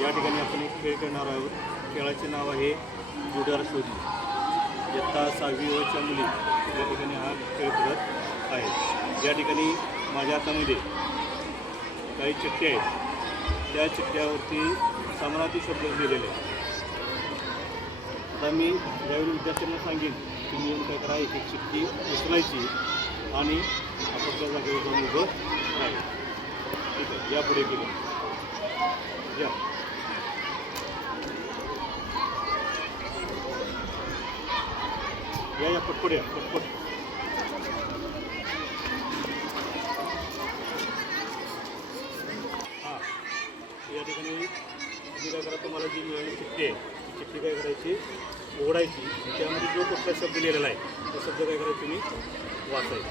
या ठिकाणी आपण एक खेळ खेळणार आहोत. खेळाचे नाव आहे जुडार शोधी. इयत्ता 6वी वर्षाच्या मुली या ठिकाणी हा खेळ खेळत आहे. या ठिकाणी माझ्या हातामध्ये काही चिठ्ठ्या आहेत. त्या चिठ्ठ्यावरती समानार्थी शब्द लिहिलेले आहेत. आता मी ज्यावेळी विद्यार्थ्यांना सांगेन की मी काय करा, एक एक चिठ्ठी उचलायची आणि आपापल्या जागेवर जाऊन उभं राहायचं. ठीक आहे, या पुढे गेलो या. या पटपट या पटपट. हां, या ठिकाणी तुम्ही काय करा, तुम्हाला जी मिळालेली चिठ्ठी आहे ती चिठ्ठी काय करायची, उघडायची. त्यामध्ये जो कुठला शब्द लिहिलेला आहे तो शब्द काय करायचा तुम्ही वाचायचा.